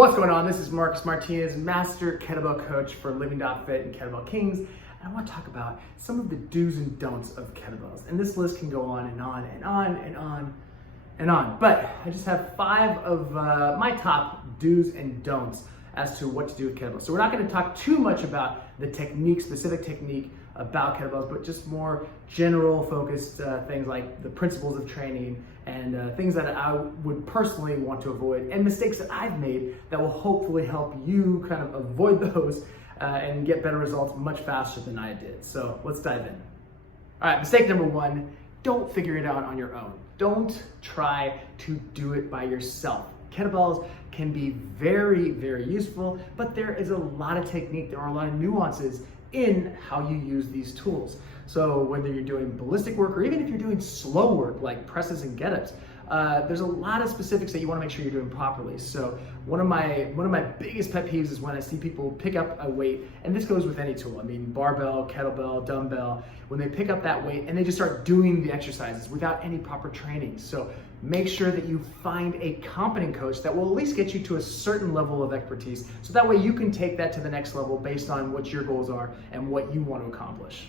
What's going on? This is Marcus Martinez, Master Kettlebell Coach for Living.Fit and Kettlebell Kings. And I want to talk about some of the do's and don'ts of kettlebells. And this list can go on and on and on and on and on. But I just have 5 of my top do's and don'ts as to what to do with kettlebells. So we're not going to talk too much about the technique, specific technique about kettlebells, but just more general focused things like the principles of training and things that I would personally want to avoid and mistakes that I've made that will hopefully help you kind of avoid those and get better results much faster than I did. So let's dive in. All right, mistake number 1, don't figure it out on your own. Don't try to do it by yourself. Kettlebells can be very, very useful, but there is a lot of technique, there are a lot of nuances in how you use these tools. So whether you're doing ballistic work or even if you're doing slow work like presses and get-ups, there's a lot of specifics that you want to make sure you're doing properly. So one of my biggest pet peeves is when I see people pick up a weight, and this goes with any tool. I mean, barbell, kettlebell, dumbbell, when they pick up that weight and they just start doing the exercises without any proper training. So make sure that you find a competent coach that will at least get you to a certain level of expertise, so that way you can take that to the next level based on what your goals are and what you want to accomplish.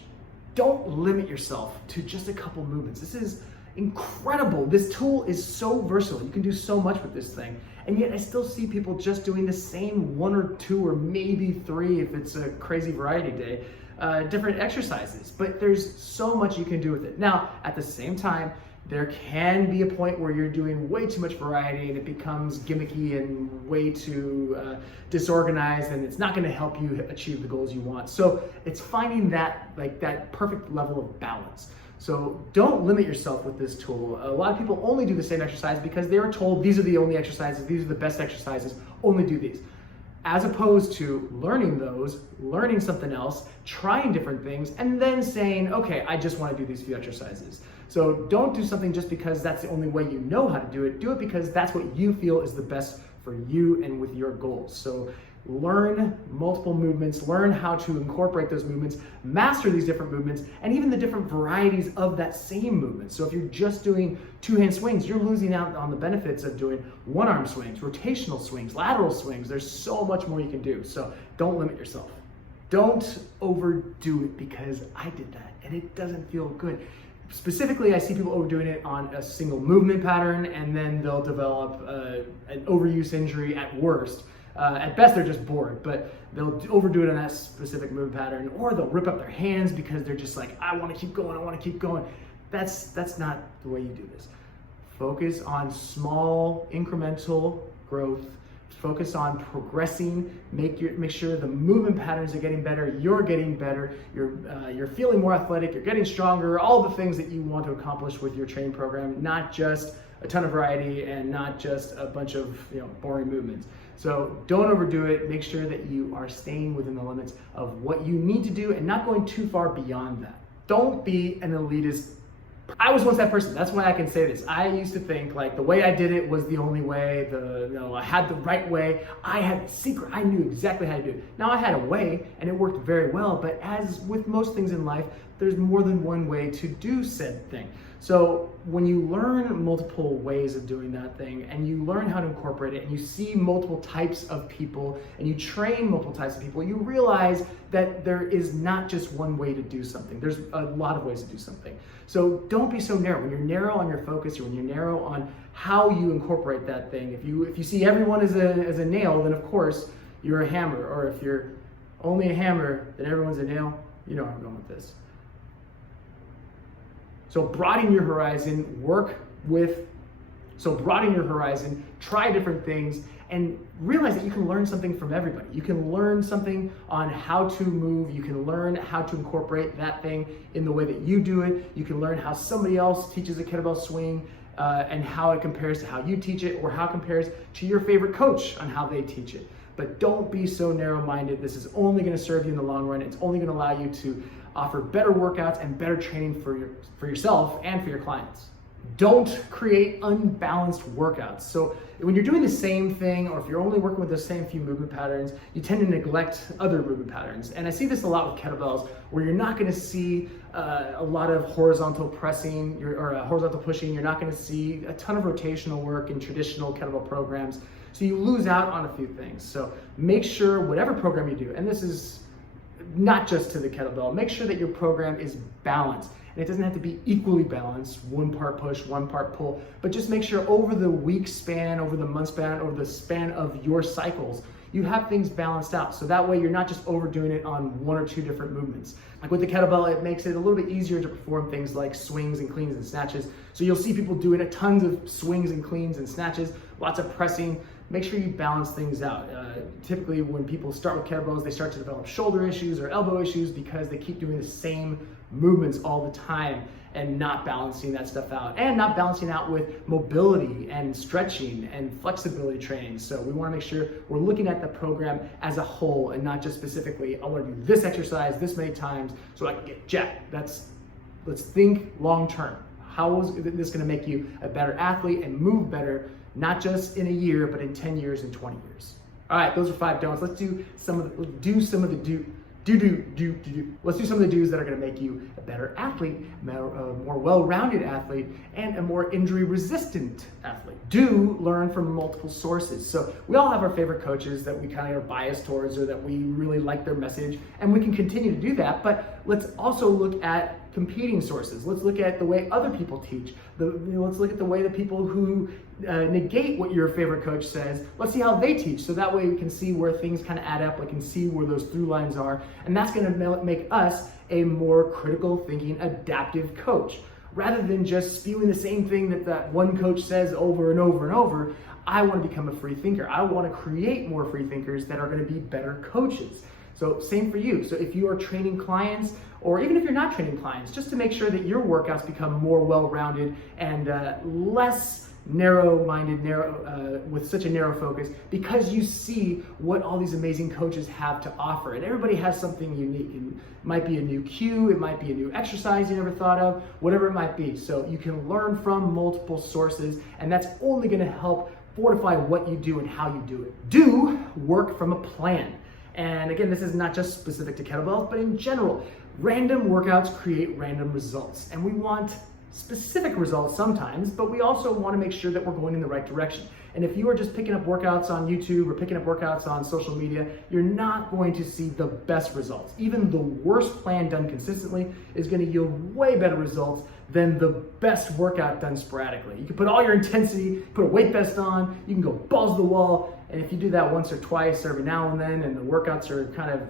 Don't limit yourself to just a couple movements. This is incredible. This tool is so versatile. You can do so much with this thing. And yet I still see people just doing the same 1 or 2 or maybe 3 if it's a crazy variety day, different exercises. But there's so much you can do with it. Now, at the same time, there can be a point where you're doing way too much variety and it becomes gimmicky and way too disorganized, and it's not going to help you achieve the goals you want. So it's finding that perfect level of balance. So don't limit yourself with this tool. A lot of people only do the same exercise because they were told these are the only exercises, these are the best exercises, only do these. As opposed to learning those, learning something else, trying different things, and then saying, okay, I just want to do these few exercises. So don't do something just because that's the only way you know how to do it. Do it because that's what you feel is the best for you and with your goals. So learn multiple movements, learn how to incorporate those movements, master these different movements, and even the different varieties of that same movement. So if you're just doing 2-hand swings, you're losing out on the benefits of doing 1-arm swings, rotational swings, lateral swings. There's so much more you can do. So don't limit yourself. Don't overdo it, because I did that and it doesn't feel good. Specifically, I see people overdoing it on a single movement pattern, and then they'll develop an overuse injury at worst. At best, they're just bored, but they'll overdo it on that specific movement pattern, or they'll rip up their hands because they're just like, I want to keep going, I want to keep going. That's not the way you do this. Focus on small, incremental growth. Focus on progressing. Make sure the movement patterns are getting better. You're getting better. You're feeling more athletic. You're getting stronger. All the things that you want to accomplish with your training program, not just a ton of variety and not just a bunch of boring movements. So don't overdo it. Make sure that you are staying within the limits of what you need to do and not going too far beyond that. Don't be an elitist. I was once that person. That's why I can say this. I used to think like the way I did it was the only way. I had the right way. I had the secret. I knew exactly how to do it. Now I had a way and it worked very well, but as with most things in life, there's more than one way to do said thing. So when you learn multiple ways of doing that thing and you learn how to incorporate it and you see multiple types of people and you train multiple types of people, you realize that there is not just one way to do something. There's a lot of ways to do something. So don't be so narrow. When you're narrow on your focus, or when you're narrow on how you incorporate that thing, if you see everyone as a nail, then of course you're a hammer. Or if you're only a hammer, then everyone's a nail. You know where I'm going with this. So broaden your horizon, broaden your horizon, try different things, and realize that you can learn something from everybody. You can learn something on how to move. You can learn how to incorporate that thing in the way that you do it. You can learn how somebody else teaches a kettlebell swing and how it compares to how you teach it, or how it compares to your favorite coach on how they teach it. But don't be so narrow-minded. This is only going to serve you in the long run. It's only going to allow you to offer better workouts and better training for yourself and for your clients. Don't create unbalanced workouts. So when you're doing the same thing, or if you're only working with the same few movement patterns, you tend to neglect other movement patterns. And I see this a lot with kettlebells, where you're not going to see a lot of horizontal pressing or horizontal pushing. You're not going to see a ton of rotational work in traditional kettlebell programs. So you lose out on a few things. So make sure whatever program you do, and this is not just to the kettlebell, make sure that your program is balanced. And it doesn't have to be equally balanced, one part push, one part pull, but just make sure over the week span, over the month span, over the span of your cycles, you have things balanced out. So that way you're not just overdoing it on one or two different movements. Like with the kettlebell, it makes it a little bit easier to perform things like swings and cleans and snatches. So you'll see people doing a tons of swings and cleans and snatches, lots of pressing. Make sure you balance things out. Typically when people start with kettlebells, they start to develop shoulder issues or elbow issues because they keep doing the same movements all the time and not balancing that stuff out, and not balancing out with mobility and stretching and flexibility training. So we want to make sure we're looking at the program as a whole and not just specifically, I want to do this exercise this many times so I can get jacked. Let's think long term. How is this going to make you a better athlete and move better, not just in a year, but in 10 years and 20 years? All right, those are 5 don'ts. Let's do some of the do's that are going to make you a better athlete, more well-rounded athlete, and a more injury-resistant athlete. Do learn from multiple sources. So we all have our favorite coaches that we kind of are biased towards or that we really like their message, and we can continue to do that, but let's also look at competing sources. Let's look at the way other people teach. Let's look at the way the people who negate what your favorite coach says. Let's see how they teach. So that way we can see where things kind of add up. We can see where those through lines are. And that's going to make us a more critical thinking, adaptive coach. Rather than just spewing the same thing that one coach says over and over and over, I want to become a free thinker. I want to create more free thinkers that are going to be better coaches. So same for you. So if you are training clients, or even if you're not training clients, just to make sure that your workouts become more well-rounded and less narrow-minded, with such a narrow focus, because you see what all these amazing coaches have to offer. And everybody has something unique. It might be a new cue, it might be a new exercise you never thought of, whatever it might be. So you can learn from multiple sources, and that's only going to help fortify what you do and how you do it. Do work from a plan. And again, this is not just specific to kettlebells, but in general, random workouts create random results. And we want specific results sometimes, but we also want to make sure that we're going in the right direction. And if you are just picking up workouts on YouTube or picking up workouts on social media, you're not going to see the best results. Even the worst plan done consistently is going to yield way better results than the best workout done sporadically. You can put all your intensity, put a weight vest on, you can go balls to the wall, and if you do that once or twice every now and then, and the workouts are kind of,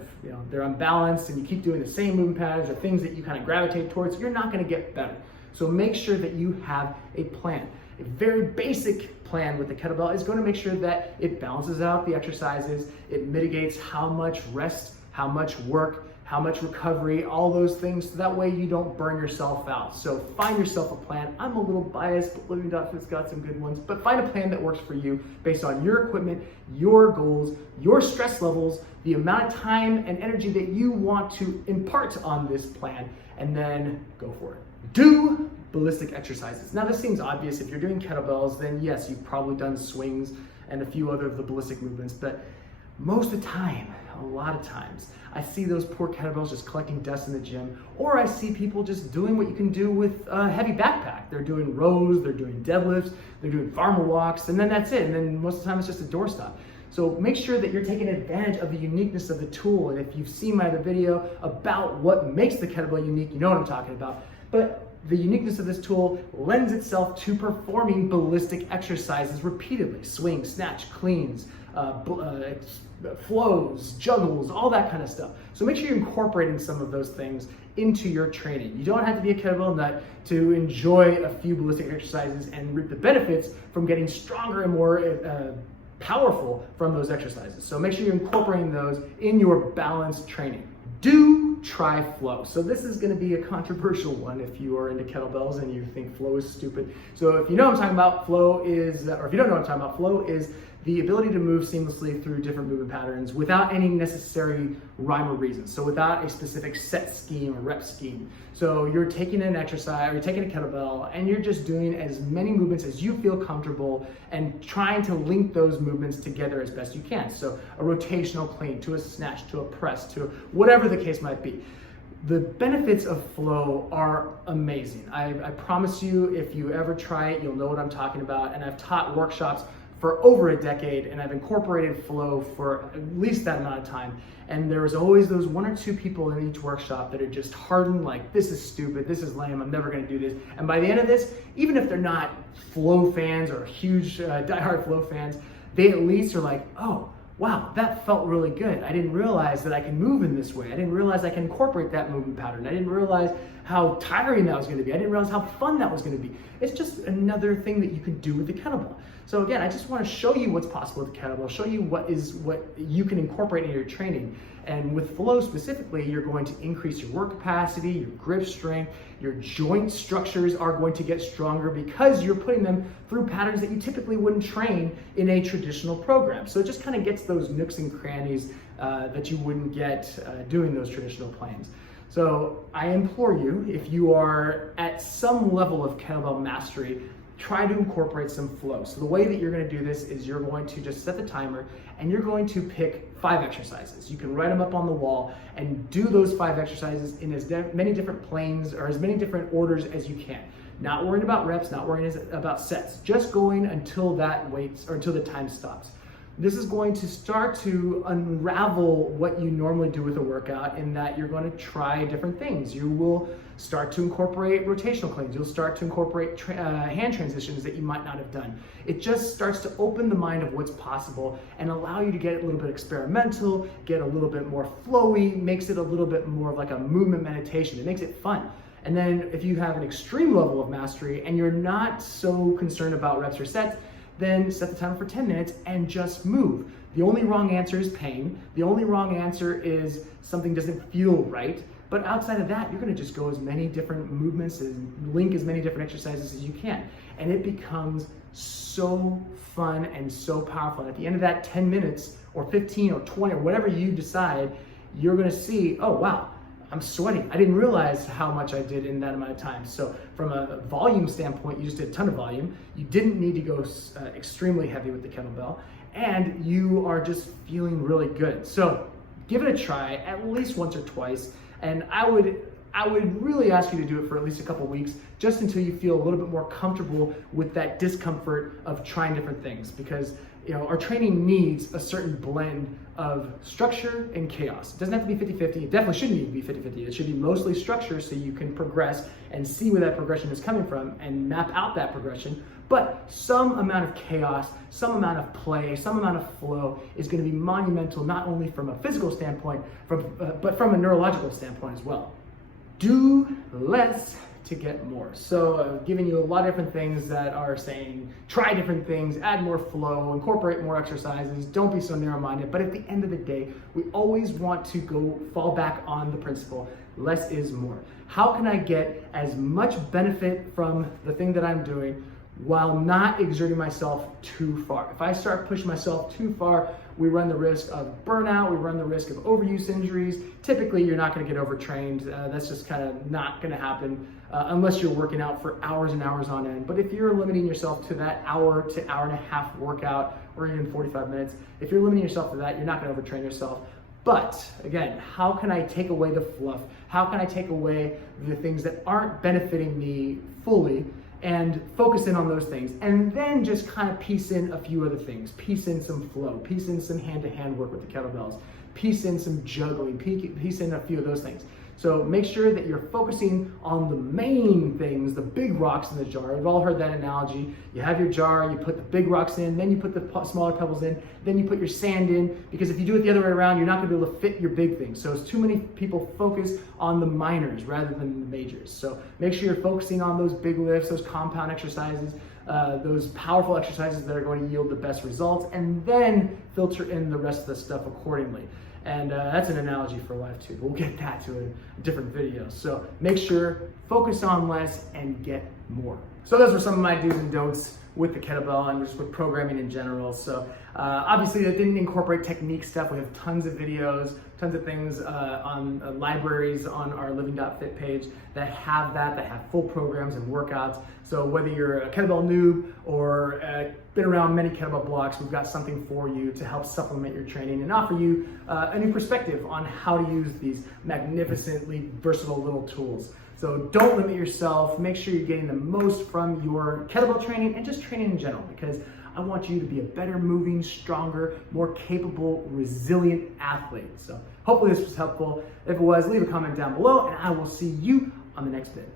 they're unbalanced, and you keep doing the same movement patterns or things that you kind of gravitate towards, you're not going to get better. So make sure that you have a plan. A very basic plan with the kettlebell is going to make sure that it balances out the exercises, it mitigates how much rest, how much work, how much recovery, all those things, so that way you don't burn yourself out. So find yourself a plan. I'm a little biased, but Living.Fit's got some good ones, but find a plan that works for you based on your equipment, your goals, your stress levels, the amount of time and energy that you want to impart on this plan, and then go for it. Do ballistic exercises. Now this seems obvious. If you're doing kettlebells, then yes, you've probably done swings and a few other of the ballistic movements, but most of the time, a lot of times, I see those poor kettlebells just collecting dust in the gym, or I see people just doing what you can do with a heavy backpack. They're doing rows, they're doing deadlifts, they're doing farmer walks, and then that's it. And then most of the time it's just a doorstop. So make sure that you're taking advantage of the uniqueness of the tool. And if you've seen my other video about what makes the kettlebell unique, you know what I'm talking about. But the uniqueness of this tool lends itself to performing ballistic exercises repeatedly. Swings, snatch, cleans, flows, juggles, all that kind of stuff. So make sure you're incorporating some of those things into your training. You don't have to be a kettlebell nut to enjoy a few ballistic exercises and reap the benefits from getting stronger and more powerful from those exercises. So make sure you're incorporating those in your balanced training. Do try flow. So this is going to be a controversial one if you are into kettlebells and you think flow is stupid. So if you know what I'm talking about, flow is, or if you don't know what I'm talking about, flow is the ability to move seamlessly through different movement patterns without any necessary rhyme or reason. So without a specific set scheme or rep scheme. So you're taking an exercise, or you're taking a kettlebell, and you're just doing as many movements as you feel comfortable and trying to link those movements together as best you can. So a rotational clean to a snatch, to a press, to whatever the case might be. The benefits of flow are amazing. I promise you, if you ever try it, you'll know what I'm talking about. And I've taught workshops for over a decade, and I've incorporated flow for at least that amount of time. And there was always those 1 or 2 people in each workshop that are just hardened, like, this is stupid, this is lame, I'm never gonna do this. And by the end of this, even if they're not flow fans or huge diehard flow fans, they at least are like, oh, wow, that felt really good. I didn't realize that I can move in this way. I didn't realize I can incorporate that movement pattern. I didn't realize how tiring that was gonna be. I didn't realize how fun that was gonna be. It's just another thing that you can do with the kettlebell. So again, I just wanna show you what's possible with the kettlebell, show you what you can incorporate in your training. And with flow specifically, you're going to increase your work capacity, your grip strength, your joint structures are going to get stronger because you're putting them through patterns that you typically wouldn't train in a traditional program. So it just kind of gets those nooks and crannies that you wouldn't get doing those traditional planes. So I implore you, if you are at some level of kettlebell mastery, try to incorporate some flow. So the way that you're going to do this is you're going to just set the timer and you're going to pick 5 exercises. You can write them up on the wall and do those 5 exercises in as many different planes or as many different orders as you can. Not worrying about reps, not worrying about sets, just going until that waits or until the time stops. This is going to start to unravel what you normally do with a workout in that you're going to try different things. You will start to incorporate rotational cleans. You'll start to incorporate hand transitions that you might not have done. It just starts to open the mind of what's possible and allow you to get a little bit experimental, get a little bit more flowy, makes it a little bit more of like a movement meditation. It makes it fun. And then if you have an extreme level of mastery and you're not so concerned about reps or sets, then set the timer for 10 minutes and just move. The only wrong answer is pain. The only wrong answer is something doesn't feel right. But outside of that, you're gonna just go as many different movements and link as many different exercises as you can. And it becomes so fun and so powerful. And at the end of that 10 minutes or 15 or 20 or whatever you decide, you're gonna see, oh wow, I'm sweating. I didn't realize how much I did in that amount of time. So from a volume standpoint, you just did a ton of volume. You didn't need to go extremely heavy with the kettlebell, and you are just feeling really good. So give it a try at least once or twice. And I would really ask you to do it for at least a couple weeks, just until you feel a little bit more comfortable with that discomfort of trying different things, because our training needs a certain blend of structure and chaos. It doesn't have to be 50-50. It definitely shouldn't need to be 50-50. It should be mostly structure so you can progress and see where that progression is coming from and map out that progression. But some amount of chaos, some amount of play, some amount of flow is going to be monumental, not only from a physical standpoint, but from a neurological standpoint as well. Do less to get more. So I've given you a lot of different things that are saying, try different things, add more flow, incorporate more exercises, don't be so narrow-minded. But at the end of the day, we always want to fall back on the principle, less is more. How can I get as much benefit from the thing that I'm doing while not exerting myself too far? If I start pushing myself too far, we run the risk of burnout, we run the risk of overuse injuries. Typically, you're not going to get overtrained. That's just kind of not going to happen unless you're working out for hours and hours on end. But if you're limiting yourself to that hour to hour and a half workout, or even 45 minutes, if you're limiting yourself to that, you're not going to overtrain yourself. But again, how can I take away the fluff? How can I take away the things that aren't benefiting me fully and focus in on those things, and then just kind of piece in a few other things. Piece in some flow, piece in some hand-to-hand work with the kettlebells, piece in some juggling, piece in a few of those things. So make sure that you're focusing on the main things, the big rocks in the jar. We've all heard that analogy. You have your jar, you put the big rocks in, then you put the smaller pebbles in, then you put your sand in, because if you do it the other way around, you're not gonna be able to fit your big things. So it's too many people focus on the minors rather than the majors. So make sure you're focusing on those big lifts, those compound exercises, those powerful exercises that are going to yield the best results, and then filter in the rest of the stuff accordingly. And that's an analogy for life too. We'll get that to a different video. So make sure, focus on less and get more. So those were some of my do's and don'ts with the kettlebell and just with programming in general. So obviously that didn't incorporate technique stuff. We have tons of videos, tons of things on libraries on our living.fit page that have full programs and workouts. So whether you're a kettlebell noob or been around many kettlebell blocks, we've got something for you to help supplement your training and offer you a new perspective on how to use these magnificently versatile little tools. So don't limit yourself. Make sure you're getting the most from your kettlebell training and just training in general, because I want you to be a better moving, stronger, more capable, resilient athlete. So hopefully this was helpful. If it was, leave a comment down below and I will see you on the next bit.